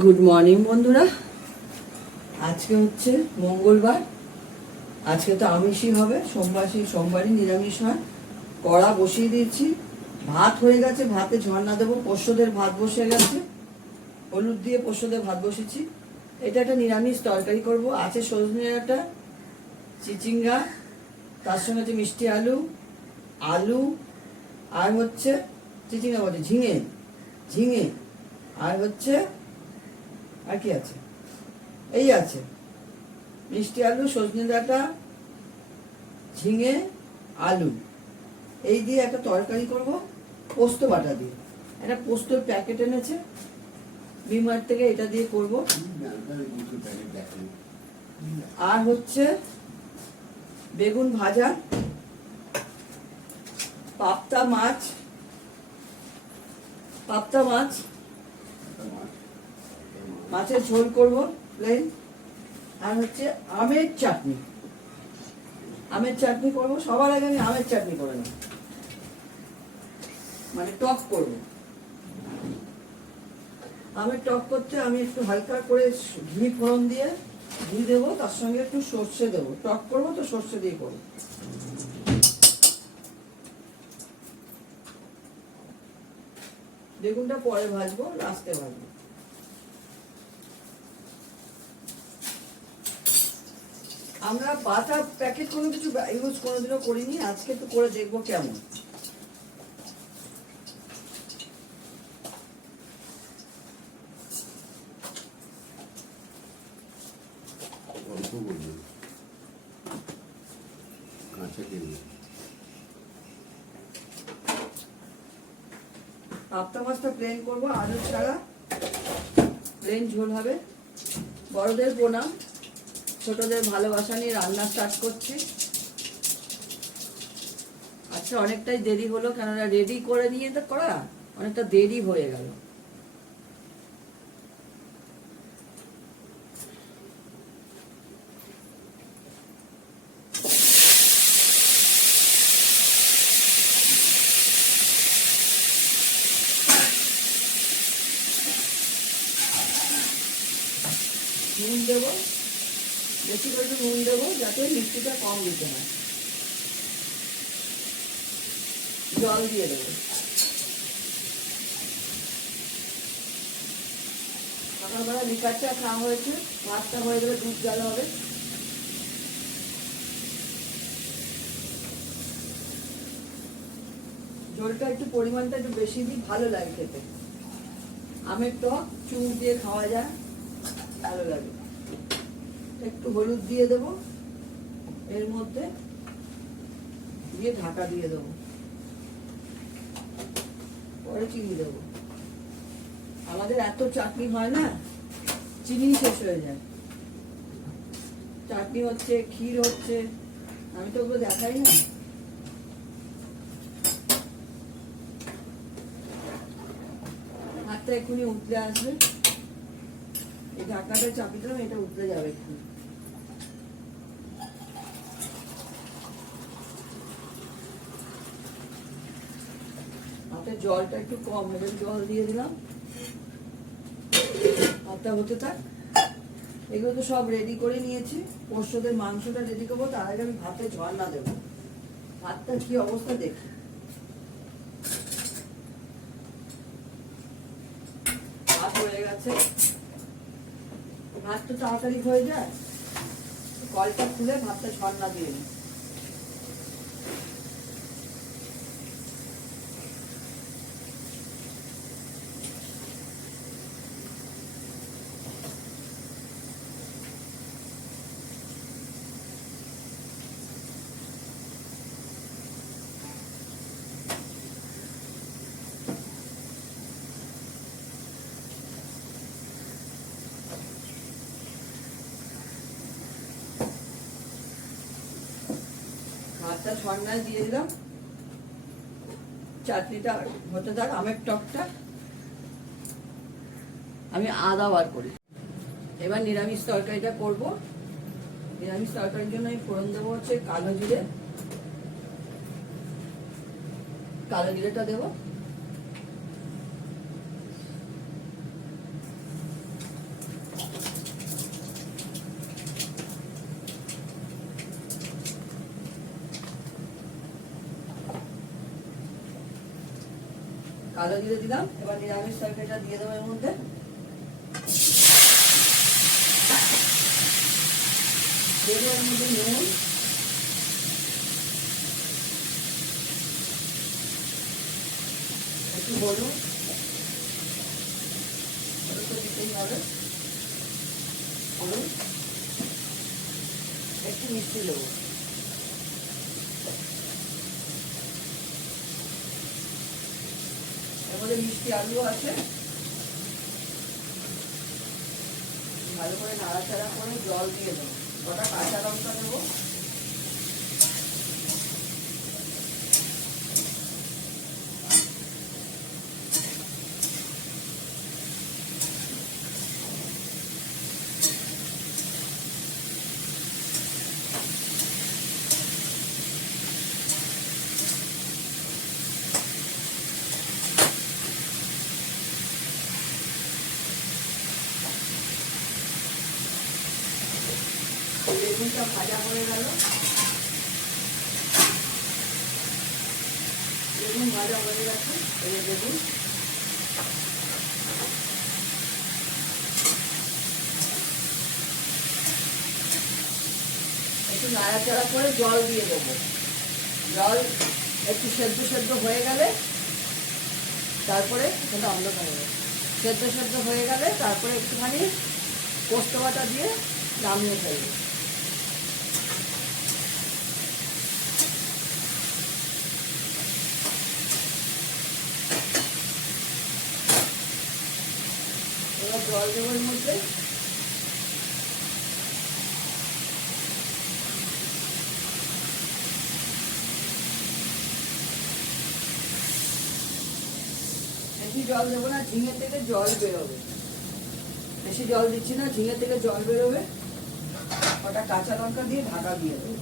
Good morning বন্ধুরা। আজকে হচ্ছে মঙ্গলবার। আজকে তো আমিষই হবে, সোমবারই নিরামিষ হয়। কড়া বসিয়ে দিয়েছি, ভাত হয়ে গেছে, ভাতে ঝর্ণা দেবো। পোষ্যদের ভাত বসে গেছে, হলুদ দিয়ে পোষ্যদের ভাত বসেছি। এটা একটা নিরামিষ তরকারি করব। আছে সজনে ডাঁটা, চিচিঙ্গা, তার সঙ্গে আছে মিষ্টি আলু, আলু, আর হচ্ছে চিচিঙ্গা বলছে ঝিঙে, ঝিঙে, আর হচ্ছে আর কি আছে, এই আছে মিষ্টি আলু, সজনে ডাঁটা, ঝিঙে, আলু, এই দিয়ে একটা তরকারি করব পোস্ত বাটা দিয়ে। একটা পোস্তর প্যাকেট এনেছে বিমার থেকে, এটা দিয়ে করব। আর হচ্ছে বেগুন ভাজা, পাবদা মাছ, মাছের ঝোল করব প্লেন। আর হচ্ছে আমের চাটনি করব। সবার আগে আমি আমের চাটনি করে নেব, মানে টক করব। আমের টক করতে আমি একটু হালকা করে ঘি ফোড়ন দিয়ে ঘি দেবো, তার সঙ্গে একটু সর্ষে দেবো। টক করবো তো সর্ষে দিয়ে করবো। বেগুনটা পরে ভাজবো, লাস্টে ভাজবো। আমরা বাটা প্যাকেট কোনো কিছু ইউজ কোনোদিনও করিনি, আজকে তো করে দেখবো কেমন। পাবদা মাছটা প্লেন করবো, আলু ছাড়া প্লেন ঝোল হবে। বড়দের প্রণাম, ছোটদের ভালোবাসা নিয়ে রান্না স্টার্ট করছি। আচ্ছা, অনেকটাই দেরি হলো, কেননা রেডি করে নিয়ে তো করা অনেকটা দেরি হয়ে গেল। নুন দেবো, বেশি করে একটু নুন দেবো যাতে মিষ্টিটা কম দিতে হয়। জল দিয়ে দেবো। সকালবেলা লিকার চা খাওয়া হয়েছে, ভাতটা হয়ে গেলে দুধ জল হবে। ঝোলটা একটু পরিমাণটা একটু বেশি দিই, ভালো লাগে খেতে। আমের টক চুন দিয়ে খাওয়া যায়, ভালো লাগে। একটু হলুদ দিয়ে দেবো এর মধ্যে, দিয়ে ঢাকা দিয়ে দেবো, পরে চিনি দেবো। আমাদের এত চাটনি হয় না, চিনি শেষ হয়ে যায়। চাটনি হচ্ছে, ক্ষীর হচ্ছে, আমি তো ওগুলো দেখাই না। হাতটা এক্ষুনি উঠলে আসবে, এই ঢাকাটা চাপি দিলাম, এটা উঠলে যাবে এক্ষুনি। হাতের জলটা একটু কম হবে, জল দিয়ে দিলাম। ভাতটা হতে থাক। এগুলো তো সব রেডি করে নিয়েছি। পোষ্যদের মাংসটা রেডি করবো, তার আগে আমি ভাতে ঝর্ণা দেবো। ভাতটা কি অবস্থা দেখি। ভাত হয়ে গেছে, ভাত তো তাড়াতাড়ি হয়ে যায়। কলটা খুলে ভাতটা ঝর্ণা দিয়ে নিই। ভাতটা ঝর্ণায় দিয়ে দিলাম, চাটনিটা হতে থাক। আমের টকটা আমি আদা বার করি। এবার নিরামিষ তরকারিটা করব। নিরামিষ তরকারির জন্য আমি ফোড়ন দেবো হচ্ছে কালো জিরে। কালো জিরেটা দেবো, কালো জিরে দিলাম। এবার নিরামিষ তরকারিটা দিয়ে দেবো এর মধ্যে। দেবো এর মধ্যে নুন, একটু হলুদ, হলুদ তো দিতেই হবে, হলুদ, একটু মিষ্টি দেবো। এর মধ্যে মিষ্টি আলু আছে। ভালো করে নাড়াচাড়া করে জল দিয়ে দেবো। কটা কাঁচা লঙ্কা দেবো। বেগুনটা ভাজা হয়ে গেল। বেগুন ভাজা হয়ে গেছে। এই বেগুন একটু নাড়াচাড়া করে জল দিয়ে দেবো। জল একটু সেদ্ধ সেদ্ধ হয়ে গেলে তারপরে সেটা অন্ধকার হবে। সেদ্ধ সেদ্ধ হয়ে গেলে তারপরে একটুখানি পোস্ত বাটা দিয়ে নামিয়ে ফেলবো। এবার জল দেবো এর মধ্যে। বেশি জল দেবো না, ঝিঙে থেকে জল বেরোবে। বেশি জল দিচ্ছি না, ঝিঙে থেকে জল বেরোবে। ওটা কাঁচা লঙ্কা দিয়ে ঢাকা দিয়ে দেবো।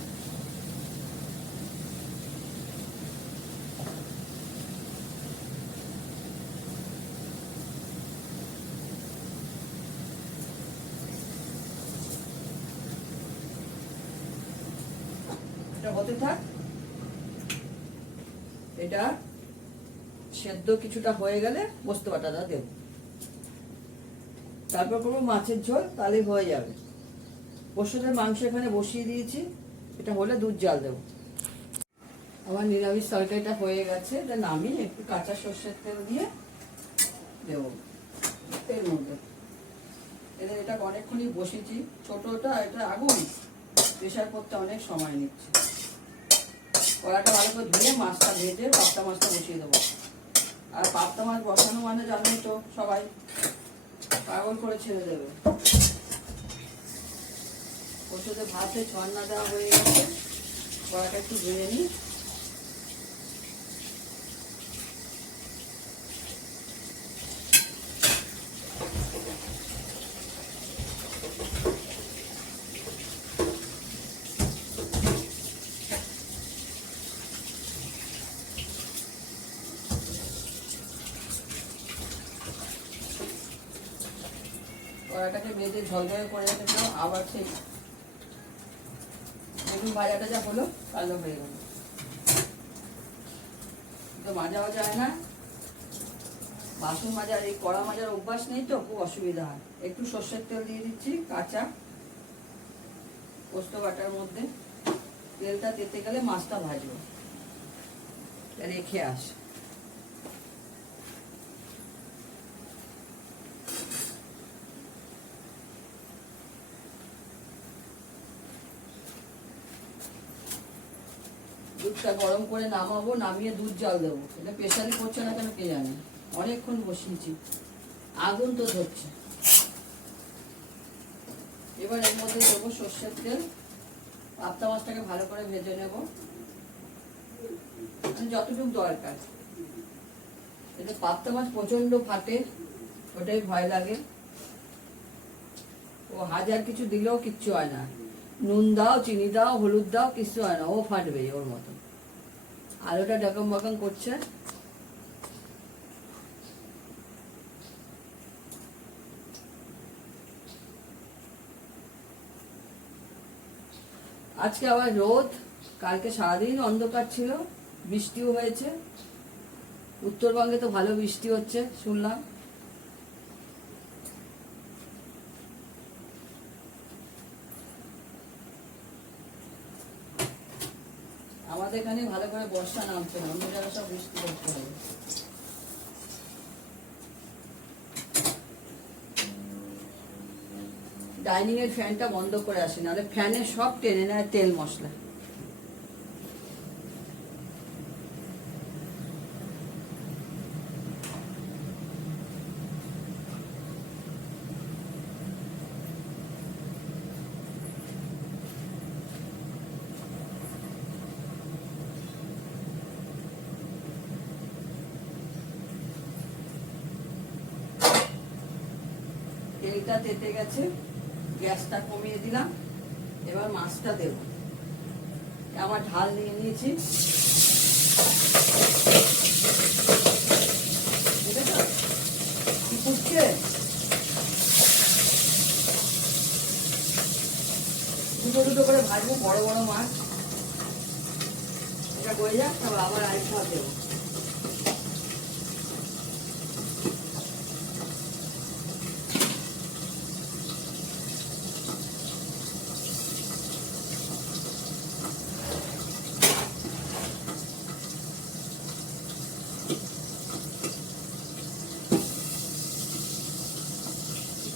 এটা হতে থাক। এটা সেদ্ধ কিছুটা হয়ে গেলে পোস্ত বাটাটা দেব। তারপর করবো মাছের ঝোল, তাহলেই হয়ে যাবে। পশুদের মাংস এখানে বসিয়ে দিয়েছি। এটা হলে দুধ জাল দেবো। আমার নিরামিষ তরকারিটা হয়ে গেছে। এটা নামিয়ে একটু কাঁচা সর্ষের তেল দিয়ে দেবো এর মধ্যে। এটা অনেকক্ষণই বসিয়েছি। ছোটটা এটা আগুন, প্রেশার করতে অনেক সময় নিচ্ছে। কড়াটা ভালো করে ধুয়ে মাছটা ভেজে পাবদা মাছটা বসিয়ে দেবো। আর পাবদা মাছ বসানো মানে জানোই তো সবাই, পাগল করে ছেড়ে দেবে। ওর সাথে ভাতে ছন্না দেওয়া হয়ে গেছে। কড়াটা একটু ধুয়ে নিই। কড়াটাকে বেঁধে ঝলঝলে করে রেখেছিলাম। আবার সেই বেগুন ভাজাটা যা হলো কালো হয়ে গেল। তো মাজাও যায় না, বাসন মাজার এই কড়া মাজার অভ্যাস নেই তো, খুব অসুবিধা হয়। একটু সর্ষের তেল দিয়ে দিচ্ছি কাঁচা পোস্ত বাটার মধ্যে। তেলটা তেতে গেলে মাছটা ভাজবো। রেখে আস। দুধটা গরম করে নামাবো, নামিয়ে দুধ জাল দেবো। এটা প্রেশারই করছে না কেন কে জানে, অনেকক্ষণ বসিয়েছি, আগুন তো ধরছে। এবার এর মধ্যে দেবো সর্ষের তেল। পাবদা মাছটাকে ভালো করে ভেজে নেব, যতটুকু দরকার। এটা পাবদা মাছ প্রচন্ড ফাটে, ওটাই ভয় লাগে। ও হাজার কিছু দিলেও কিচ্ছু হয় না। নুন দাও, চিনি দাও, হলুদ দাও, কিচ্ছু হয় না, ও ফাটবে ওর মতো। আলুটা ডকম বকম করছে। আজকে আবার রোদ, কালকে সারাদিন অন্ধকার ছিল, বৃষ্টিও হয়েছে। উত্তরবঙ্গে তো ভালো বৃষ্টি হচ্ছে শুনলাম। আমাদের এখানে ভালো করে বর্ষা নামছে না, অন্য জায়গায় সব বৃষ্টি করতে হবে। ডাইনিং এর ফ্যানটা বন্ধ করে আসি, নাহলে ফ্যানে সব টেনে নেয় তেল মশলা। তেলটা তেতে গেছে, গ্যাসটা কমিয়ে দিলাম। এবার মাছটা দেব। আমার ঢাল নিয়ে নিয়েছি, ফুটছে দুটো দুটো করে ভাজবো, বড় বড় মাছ। এটা হয়ে যাক, তারপর আবার আরেকটা দেবো।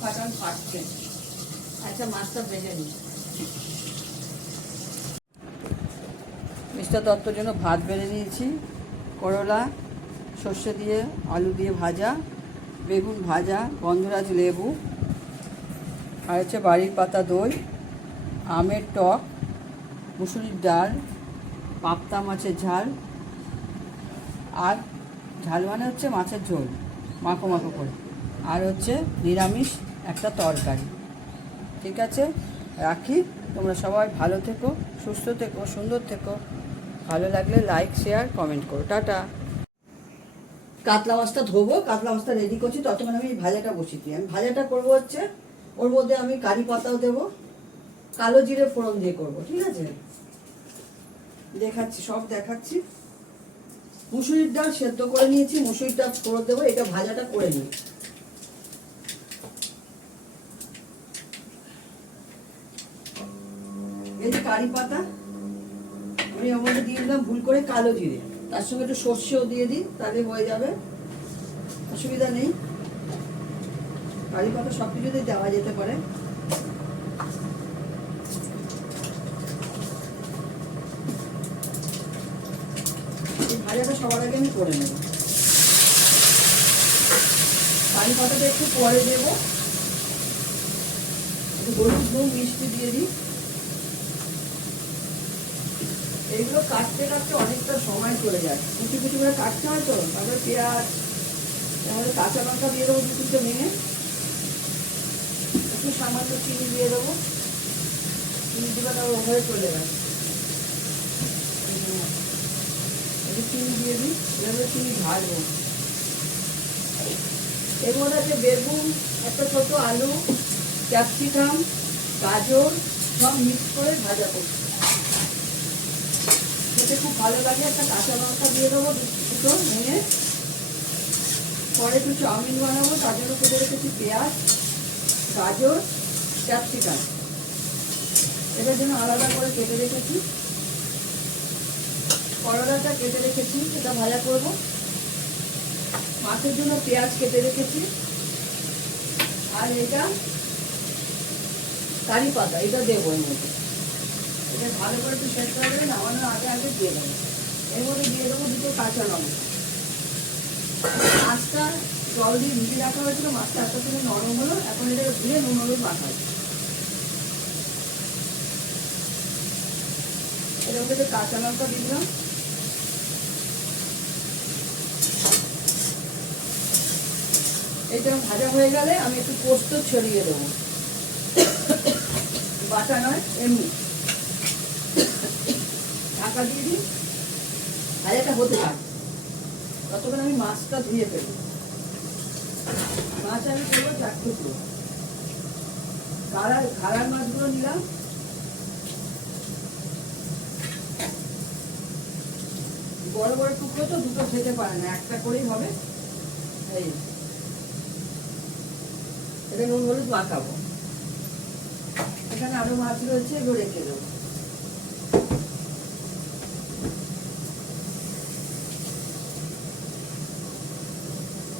ফাটান ফাটছে। আচ্ছা, মাছটা ভেজে নিই। মিস্টার দত্তর জন্য ভাত বেড়ে নিয়েছি। করলা সর্ষে দিয়ে আলু দিয়ে ভাজা, বেগুন ভাজা, গন্ধরাজ লেবু, আর হচ্ছে বাড়ির পাতা দই, আমের টক, মুসুরির ডাল, পাবদা মাছের ঝাল, আর ঝাল মানে হচ্ছে মাছের ঝোল মাখো মাখো করে, আর হচ্ছে নিরামিষ একটা তরকারি। ঠিক আছে, রাখি। তোমরা সবাই ভালো থেকো, সুস্থ থেকো, সুন্দর থেকো। ভালো লাগলে লাইক, শেয়ার, কমেন্ট করো। টাটা। কাতলা মাছটা ধোবো, কাতলা মাছটা রেডি করছি, ততক্ষণ আমি ভাজাটা বসিয়ে দিই। আমি ভাজাটা করবো হচ্ছে, ওর মধ্যে আমি কারি পাতাও দেবো, কালো জিরে ফোড়ন দিয়ে করবো। ঠিক আছে, দেখাচ্ছি, সব দেখাচ্ছি। মুসুরির ডাল সেদ্ধ করে নিয়েছি, মুসুরির ডাল ফোড়ন দেবো। এটা ভাজাটা করে নিই। এই যে কারি পাতা, আমি ওর মধ্যে দিয়ে দিলাম ভুল করে কালো জিরে, তার সঙ্গে একটু সর্ষেও দিয়ে দিই, তাহলে হয়ে যাবে, অসুবিধা নেই। কারি পাতা সব কিছুতেই দেওয়া যেতে পারে। এই ভাজাটা সবার আগে আমি করে নেব। কারি পাতাটা একটু পরে দেবো, একটু হলুদ নুন মিষ্টি দিয়ে দিই। এইগুলো কাটতে কাটতে অনেকটা সময় চলে যায়, কুচি কুচি করে কাটতে হয় তো। তারপরে পেঁয়াজ, তাহলে কাঁচা লঙ্কা দিয়ে দেবো দুটো ভেঙে, একটু সামান্য চিনি দিয়ে দেবো। চিনি দিলে তার ওভাবে চলে যায়, একটু চিনি দিয়ে দিই। এভাবে চিনি ঢালবো। এর মধ্যে আছে বেগুন, একটা ছোট আলু, ক্যাপসিকাম, গাজর, সব মিক্স করে ভাজা করছি। খেতে খুব ভালো লাগে। একটা কাঁচা লঙ্কা দিয়ে দেবো দুটো ভেঙে। পরে একটু চাউমিন বানাবো, তার জন্য কেটে রেখেছি পেঁয়াজ, গাজর, ক্যাপসিকাম, এটার জন্য আলাদা করে কেটে রেখেছি। করলাটা কেটে রেখেছি, এটা ভাজা করবো। মাছের জন্য পেঁয়াজ কেটে রেখেছি। আর এটা কারি পাতা, এটা দেবো এর মধ্যে। এটা ভালো করে একটু সেদ্ধ করে দেবে, নামানোর আগে আগে দিয়ে দেবো। এর মধ্যে দিয়ে দেবো দুটো কাঁচা লঙ্কা। মাছটা জল দিয়ে ভিজিয়ে রাখা হয়েছিল, মাছটা এত থেকে নরম হলো। এখন এটা ধুয়ে নুন হলুদ মাখা হচ্ছে। এর মধ্যে কাঁচা লঙ্কা দিয়ে দিলাম। এটা ভাজা হয়ে গেলে আমি একটু পোস্ত ছড়িয়ে দেবো, বাটা নয়, এমনি। ঢাকা দিয়ে দিই, ভাজাটা হতে থাকে। ততক্ষণ আমি মাছটা ধুয়ে ফেলবো। মাছ আমি করবো 4 টুকরো। ঘাড়ার মাছগুলো নিলাম। বড় বড় টুকরো তো দুটো খেতে পারে না, একটা করেই হবে। এই এটা নুন হলুদ মাখাবো। এখানে আরো মাছ রয়েছে, এগুলো রেখে দেবো।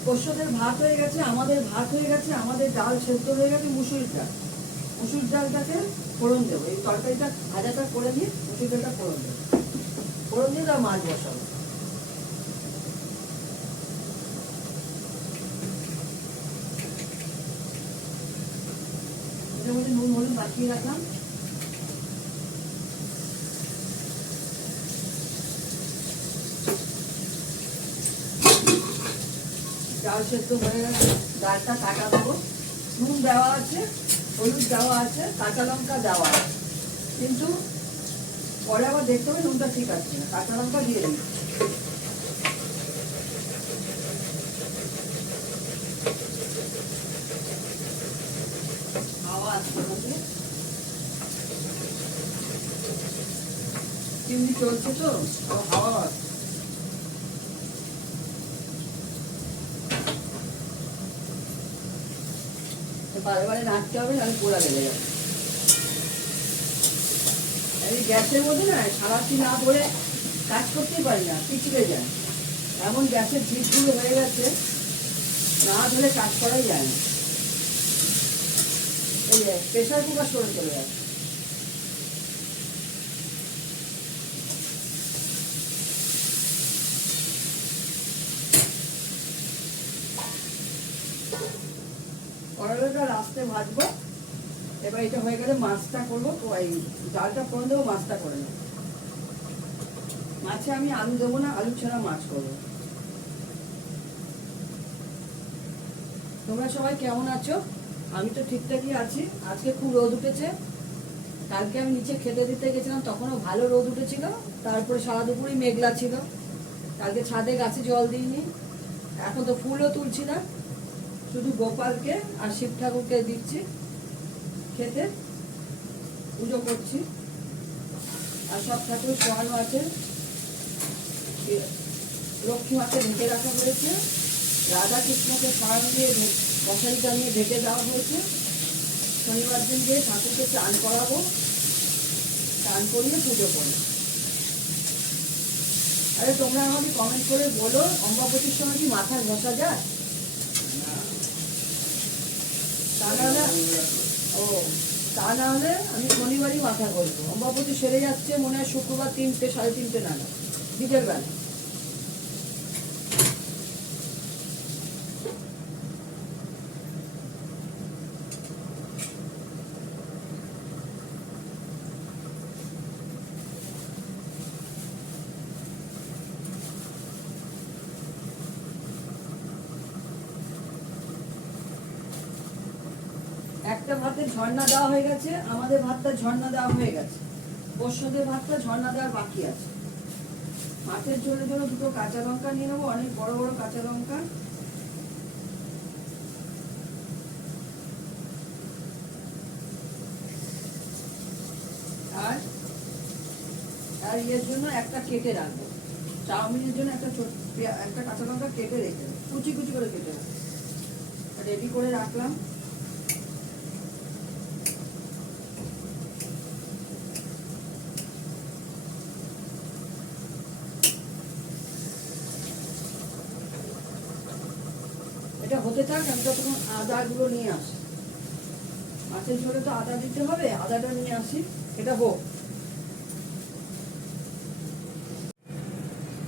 পোষ্যদের ভাত হয়ে গেছে, আমাদের ভাত হয়ে গেছে, আমাদের ডাল সেদ্ধ হয়ে গেছে। মুসুর ডালটাকে ফোড়ন দেবো। এই তরকারিটা ভাজাটা করে নিয়ে মুসুর ডালটা ফোড়ন দেবো। ফোড়ন দিয়ে তার মাছ বসাবো। এটার মধ্যে নুন হলুদ মাখিয়ে রাখলাম। ডাল সেদ্ধ হয়ে গেছে, ডালটা কাটা দেবো। নুন দেওয়া আছে, হলুদ দেওয়া আছে, কাঁচা লঙ্কা দেওয়া আছে, কিন্তু পরে আবার দেখতে হবে নুনটা ঠিক আছে না। কাঁচা লঙ্কা দিয়ে দিই। হাওয়া আসছে, চিমনি চলছে তো, হাওয়া আসছে। বারে বারে নাড়তে হবে, নাহলে পোড়া লেগে যাবে। এই গ্যাসের মধ্যে না সারাটি না ধরে কাজ করতেই পারি না, পিছলে যায়। এমন গ্যাসের ঝিপগুলো হয়ে গেছে, না ধরে কাজ করাই যায় না। এই যে প্রেশার কুকার সরে চলে যাচ্ছে। করলাটা লাস্টে ভাজবো। এবার এটা হয়ে গেলে মাছটা করবো, এই ডালটা ফোড়ন দেবো, মাছটা করে নেবো। মাছে আমি আলু দেবো না, আলু ছাড়া মাছ করবো। তোমরা সবাই কেমন আছো? আমি তো ঠিকঠাকই আছি। আজকে খুব রোদ উঠেছে। কালকে আমি নিচে খেতে দিতে গেছিলাম, তখনও ভালো রোদ উঠেছিল। তারপরে সারা দুপুরই মেঘলা ছিল। কালকে ছাদে গাছে জল দিইনি। এখন তো ফুলও তুলছি না, শুধু গোপালকে আর শিব ঠাকুরকে দিচ্ছি খেতে, পুজো করছি। আর সব ঠাকুর শোয়ানো আছে। লক্ষ্মী মাকে ঢেকে রাখা হয়েছে, রাধা কৃষ্ণকে শয়ন দিয়ে মশারিটা নিয়ে ঢেকে দেওয়া হয়েছে। শনিবার দিন দিয়ে ঠাকুরকে চান করাবো, চান করিয়ে পুজো করবো। আরে তোমরা আমাকে কমেন্ট করে বলো, অম্বাবতীর সময় কি মাথায় ঘষা যায়? তা না হলে আমি শনিবারই মাথা ঘষবো। অম্বাবতী সেরে যাচ্ছে মনে হয় শুক্রবার 3টে 3:30 নাগাদ বিকেল বেলা। একটা ভাতের ঝর্ণা দেওয়া হয়ে গেছে, আমাদের ভাতটা ঝর্ণা দেওয়া হয়ে গেছে। পোষ্যদের ভাতটা ঝর্ণা দেওয়ার বাকি আছে। মাছের ঝোলের জন্য দুটো কাঁচা লঙ্কা নিয়ে নেবো, অনেক বড় বড় কাঁচা লঙ্কা। আর এর জন্য একটা কেটে রাখবো, চাউমিনের জন্য একটা কাঁচা লঙ্কা কেটে রেখে দেবো, কুচি কুচি করে কেটে রাখবো। রেডি করে রাখলাম। এটা হতে থাক, আমি তখন আদাগুলো নিয়ে আসি। মাছের ঝোলে তো আদা দিতে হবে, আদাটা নিয়ে আসি। এটা হোক।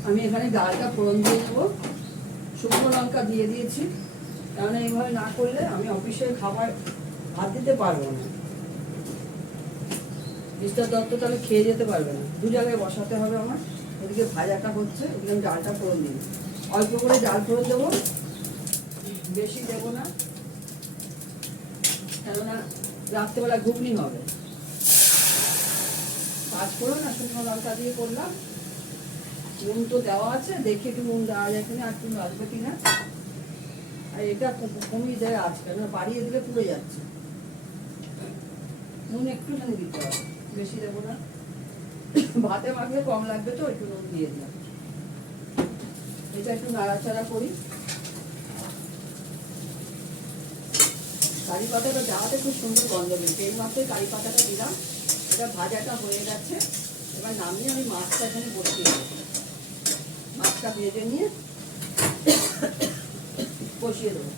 আমি এখানে ডালটা ফোড়ন দিয়ে দেবো, শুকনো লঙ্কা দিয়ে দিয়েছি। কারণ এইভাবে না করলে আমি অফিসের খাবার ভাত দিতে পারবো না। মিস্টার দত্ত তাহলে খেয়ে যেতে পারবে না। দু জায়গায় বসাতে হবে আমার। এদিকে ভাজাটা হচ্ছে, এদিকে আমি ডালটা ফোড়ন দিই। অল্প করে ডাল ফোড়ন দেবো, বেশি দেবো না, কেননা রাত্রেবেলা ঘুগনি হবে। 5 ফোড়ন আর শুকনো লঙ্কা দিয়ে করলাম। নুন তো দেওয়া আছে, দেখি একটু নুন দেওয়া যায় কিনা, আর একটু আসবে কিনা। আর এটা কমিয়ে দেয় আজকে, বাড়িয়ে দিলে পুড়ে যাচ্ছে। নুন একটুখানি দিতে হবে, বেশি দেবো না। ভাতে মাখলে কম লাগবে তো একটু নুন দিয়ে দিলাম। এটা একটু নাড়াচাড়া করি। কারি পাতাটা দেওয়াতে খুব সুন্দর গন্ধ বেরোচ্ছে। এই মাত্রই কারি পাতাটা দিলাম, এটা ভাজাটা হয়ে গেছে। এবার নামিয়ে আমি মাছটা এখানে বসিয়ে দেবো। মাছটা ভেজে নিয়ে বসিয়ে দেবো।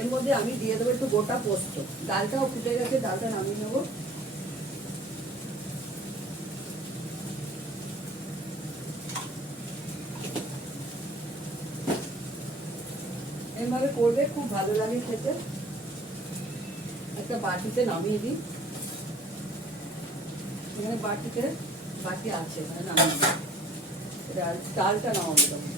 এর মধ্যে আমি দিয়ে দেবো একটু গোটা পোস্ত। ডালটাও ফুটে গেছে, ডালটা নামিয়ে নেবো। এভাবে করলে খুব ভালো লাগে খেতে। একটা বাটিতে নামিয়ে দিই। এখানে বাটি আছে, এখানে নামিয়ে দিই। ডালটা নামাবো তখন।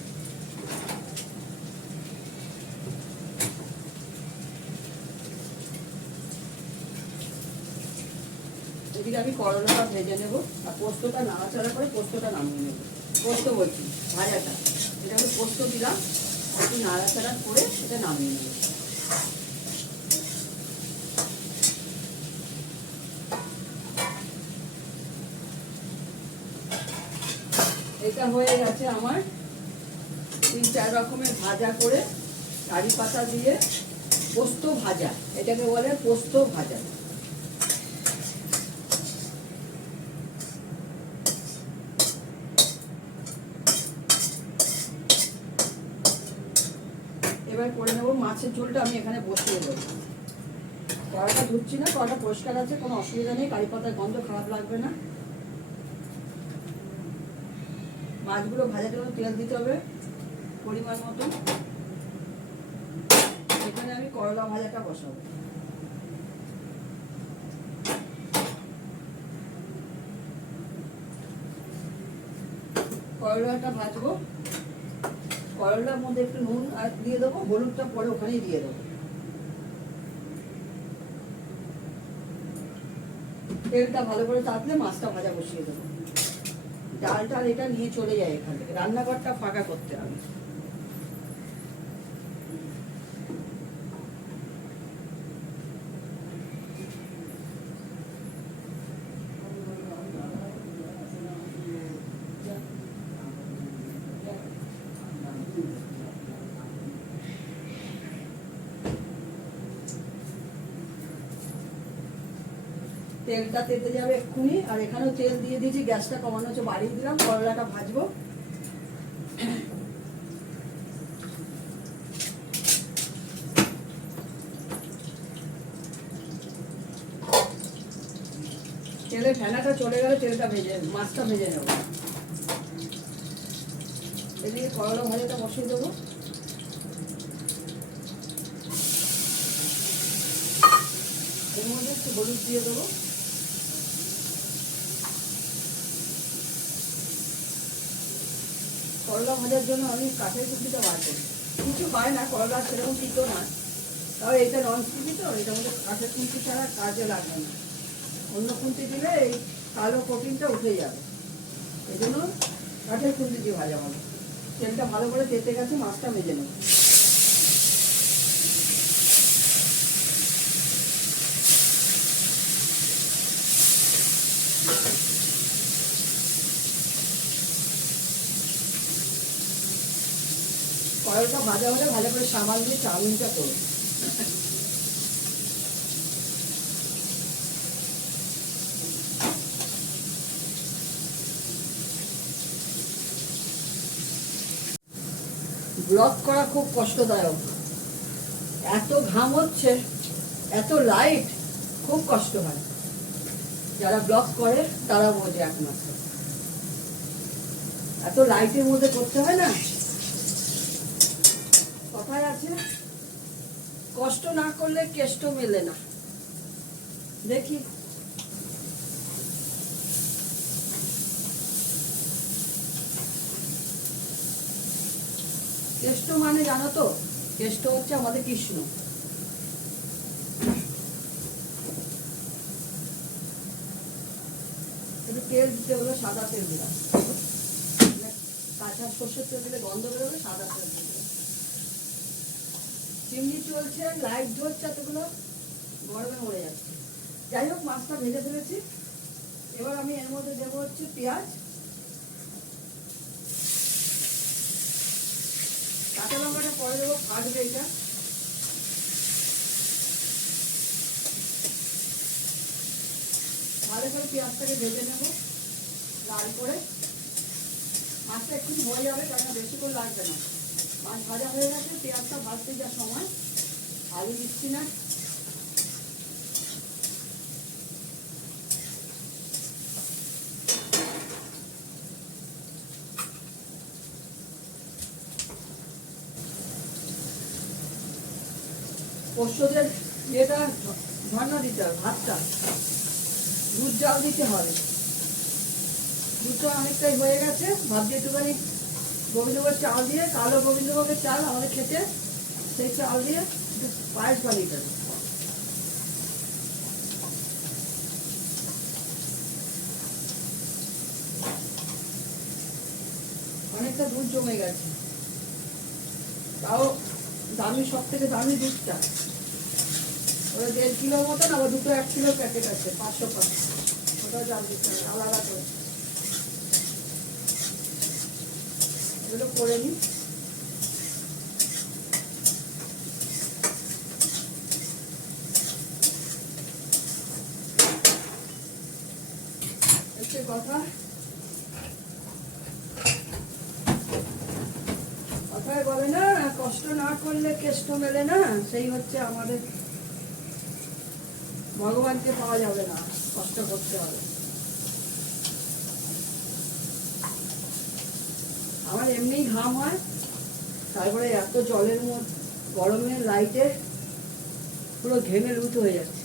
এদিকে আমি করলাটা ভেজে নেব, আর পোস্তটা নাড়াচাড়া করে পোস্তটা নামিয়ে নেব। পোস্ত বলছি, ভাজাটা, এটা আমি পোস্ত দিলাম, একটু নাড়াচাড়া করে এটা নামিয়ে নেব। এটা হয়ে গেছে আমার 3-4 রকমের ভাজা করে, কারি পাতা দিয়ে পোস্ত ভাজা। এটাকে বলে পোস্ত ভাজা। এবার করে নেবো মাছের ঝোলটা। আমি এখানে বসিয়ে দেবো। কড়াটা ধুচ্ছি না, কড়াটা পরিষ্কার আছে, কোনো অসুবিধা নেই। কারি পাতার গন্ধ খারাপ লাগবে না। মাছগুলো ভাজার জন্য তেল দিতে হবে পরিমাণ মতো। এখানে আমি করলা ভাজাটা বসাবো। করলাটা ভাজবো। করলার মধ্যে একটু নুন আর দিয়ে দেবো, হলুদটা পরে ওখানেই দিয়ে দেবো। তেলটা ভালো করে তাপলে মাছটা ভাজা বসিয়ে দেবো। ডালটা আর এটা নিয়ে চলে যায় এখান থেকে। রান্নাঘরটা ফাঁকা করতে হবে। তেলটা তেতে যাবে এক্ষুনি। আর এখানেও তেল দিয়ে দিয়েছি, গ্যাসটা কমানো হচ্ছে, বাড়িয়ে দিলাম। করলাটা ভাজবো। তেলের ফেনাটা চলে গেলে মাছটা ভেজে নেব। এদিকে করলা ভাজাটা বসিয়ে দেবো। এর মধ্যে একটু হলুদ দিয়ে দেবো। করলা ভাজার জন্য আমি কাঠের খুন্তিটা বার করি। কিছু হয় না, করলা সেরকম তিতো না। তাও এটা ননস্টিকি তো, এটার মধ্যে কাঠের খুন্তি ছাড়া কাজে লাগবে না। অন্য খুন্তি দিলে এই কালো কোটিংটা উঠে যাবে। এই জন্য কাঠের খুন্তি দিয়ে ভাজা ভালো। তেলটা ভালো করে তেতে গেছে, মাছটা ভেজে নেব। করলাটা ভাজা হলে ভালো করে সামাল দিয়ে চাউমিনটা করব। ব্লগ করা খুব কষ্টদায়ক। এত ঘাম হচ্ছে, এত লাইট, খুব কষ্ট হয়। যারা ব্লগ করে তারা বোঝে একমাত্র। এত লাইটের মধ্যে করতে হয় না। কথায় আছে, কষ্ট না করলে কেষ্ট মেলে না। দেখি কেষ্ট মানে জানো তো? কেষ্ট হচ্ছে আমাদের কৃষ্ণ। একটু তেল দিতে হলো, সাদা তেল দিলাম। কাঁচা সর্ষের তেল দিলে গন্ধ বেরোবে, সাদা তেল দিলে। চিমনি চলছে, লাইট জ্বলছে, এতগুলো গরমে মরে যাচ্ছে। যাই হোক, মাছটা ভেজে ফেলেছি। এবার আমি এর মধ্যে দেবো হচ্ছে পেঁয়াজ। পরে দেবো, ফাটবে এটা। ভালো করে পেঁয়াজটাকে ভেজে নেবো লাল করে। মাছটা একটু হয়ে যাবে, কারণ বেশি করে লাগবে না। মাছ ভাজা হয়ে গেছে, পেঁয়াজটা ভাজতে যাওয়ার সময় আলু দিচ্ছি না। পোস্তদের ইয়েটা ঝর্ণা দিতে হবে, ভাতটা দুধ জাল দিতে হবে। দুধটা অনেকটাই হয়ে গেছে, ভাবছি একটুখানি গোবিন্দভোগ চাল দিয়ে, কালো গোবিন্দভোগের চাল আমাদের খেতে, সেই চাল দিয়ে একটু পায়েস বানিয়ে দেবে। অনেকটা দুধ জমে গেছে, তাও দামি, সব থেকে দামি দুধটা। ওরা 1.5 কিলোর মতন, আবার দুটো 1 কিলোর প্যাকেট আছে 500 টাকা, ওটাও জাল দিতে হবে আলাদা করে। এগুলো করে নিই। হচ্ছে কথা, কথায় বলে না, কষ্ট না করলে কেষ্ট মেলে না। সেই হচ্ছে আমাদের, ভগবানকে পাওয়া যাবে না, কষ্ট করতে হবে। আমার এমনি ঘাম হয়, তারপরে এত জলের মধ্যে গরমে লাইটে পুরো ঘেমে লুট হয়ে যাচ্ছে।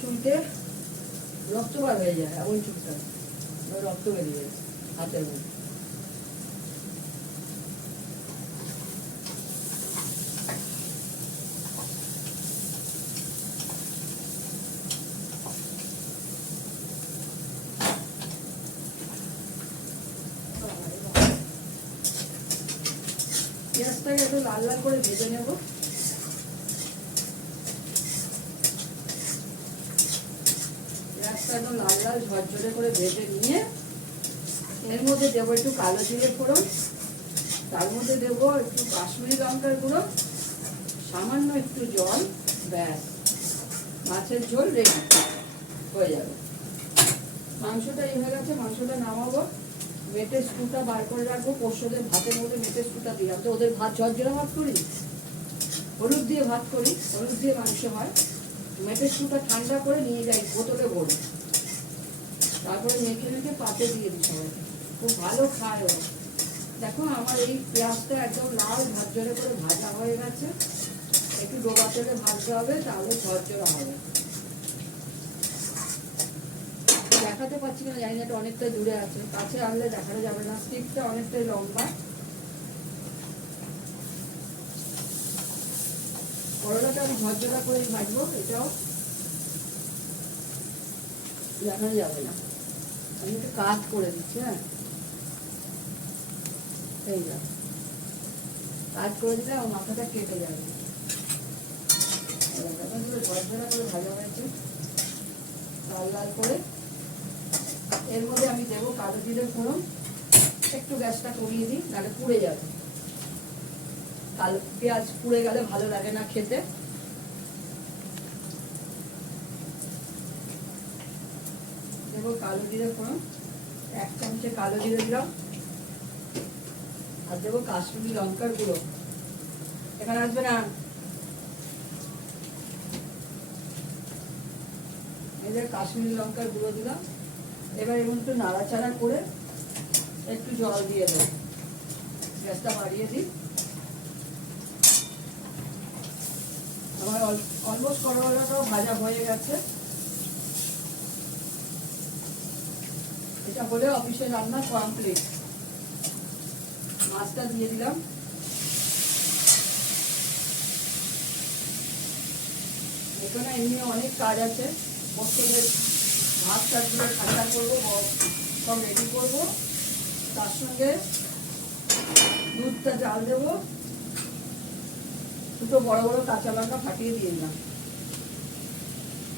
চুলতে রক্ত বার হয়ে যায়, এমন চুলটা রক্ত বেরিয়ে যায় হাতের মধ্যে। পেঁয়াজটাকে একটু লাল লাল করে ভেজে নেব। পেঁয়াজটা একদম লাল লাল ঝরঝরে করে ভেজে নিয়ে এর মধ্যে দেবো একটু কালো জিরে ফোড়ন, তার মধ্যে দেবো একটু কাশ্মীরি লঙ্কার গুঁড়ো, সামান্য একটু জল, ব্যাস মাছের ঝোল রেডি হয়ে যাবে। মাংসটা এই হয়ে গেছে, মাংসটা নামাবো। মেটে স্টুটা বার করে রাখবো। পোস্তদের ভাতের মধ্যে মেটে স্টুটা দিলাম, তো ওদের ভাত ঝরঝরে ভাত করি, হলুদ দিয়ে ভাত করি, হলুদ দিয়ে মাংস হয়। মেটে স্টুটা ঠান্ডা করে নিয়ে যাই বোতলে ভরে, তারপরে মেখে মেখে পাতে দিয়ে দিই সবাইকে, খুব ভালো খায় ওরা। দেখো আমার এই পেঁয়াজটা একদম লাল ঝরঝরে করে ভাজা হয়ে গেছে। একটু ডোবা তেলে ভাজতে হবে, তাহলে ঝরঝরা হবে। দেখাতে পাচ্ছি না, জানি না, এটা অনেকটা দূরে আছে, কাছে আনলে দেখানো যাবে না, স্টিকটা অনেকটাই লম্বা। করলাটা আমি ঝরঝরা করে ভাজবো, এটাও দেখানো যাবে না। আমি একটু কাজ করে দিচ্ছি। হ্যাঁ, এই যা কাজ করে দিলে আমার মাথাটা কেটে যাবে। ঝরঝরা করে ভাজা হয়েছে লাল লাল করে। এর মধ্যে আমি দেবো কালো জিরে ফোড়ন, একটু গ্যাসটা কমিয়ে দিই, নাহলে পুড়ে যাবে। কালো পেঁয়াজ পুড়ে গেলে ভালো লাগে না খেতে। দেবো কালো জিরে ফোড়ন, 1 চামচে কালো জিরে দিলাম, আর দেবো কাশ্মীরি লঙ্কার গুঁড়ো। এখানে আসবে না, এদের কাশ্মীরি লঙ্কার গুঁড়ো দিলাম। এবার এমন একটু নাড়াচাড়া করে একটু জল দিয়ে দেবো, গ্যাসটা বাড়িয়ে দিই। আমার অলমোস্ট করলাটাও ভাজা হয়ে গেছে। এটা হলে অফিসের রান্না কমপ্লিট। মাছটা দিয়ে দিলাম। এখানে এমনি অনেক কাজ আছে, পোস্তদের ভাত টাতগুলো ঠান্ডা করবো, সব রেডি করবো, তার সঙ্গে দুধটা জাল দেবো, দুটো বড় বড় কাঁচা লঙ্কা ফাটিয়ে দিয়ে দিলাম।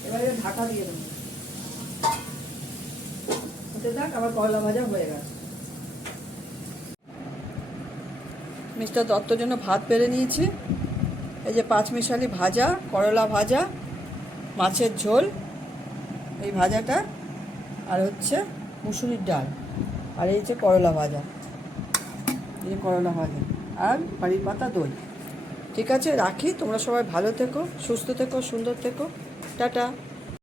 এবারে ঢাকা দিয়ে দেবো, হতে থাক। আবার করলা ভাজা হয়ে গেছে। মিস্টার দত্তর জন্য ভাত বেড়ে নিয়েছি। এই যে পাঁচমিশালি ভাজা, করলা ভাজা, মাছের ঝোল, এই ভাজাটা, আর হচ্ছে মুসুরির ডাল, আর এই যে করলা ভাজা, এই যে করলা ভাজা, আর বাড়ির পাতা দই। ঠিক আছে, রাখি। তোমরা সবাই ভালো থেকো, সুস্থ থেকো, সুন্দর থেকো। টাটা।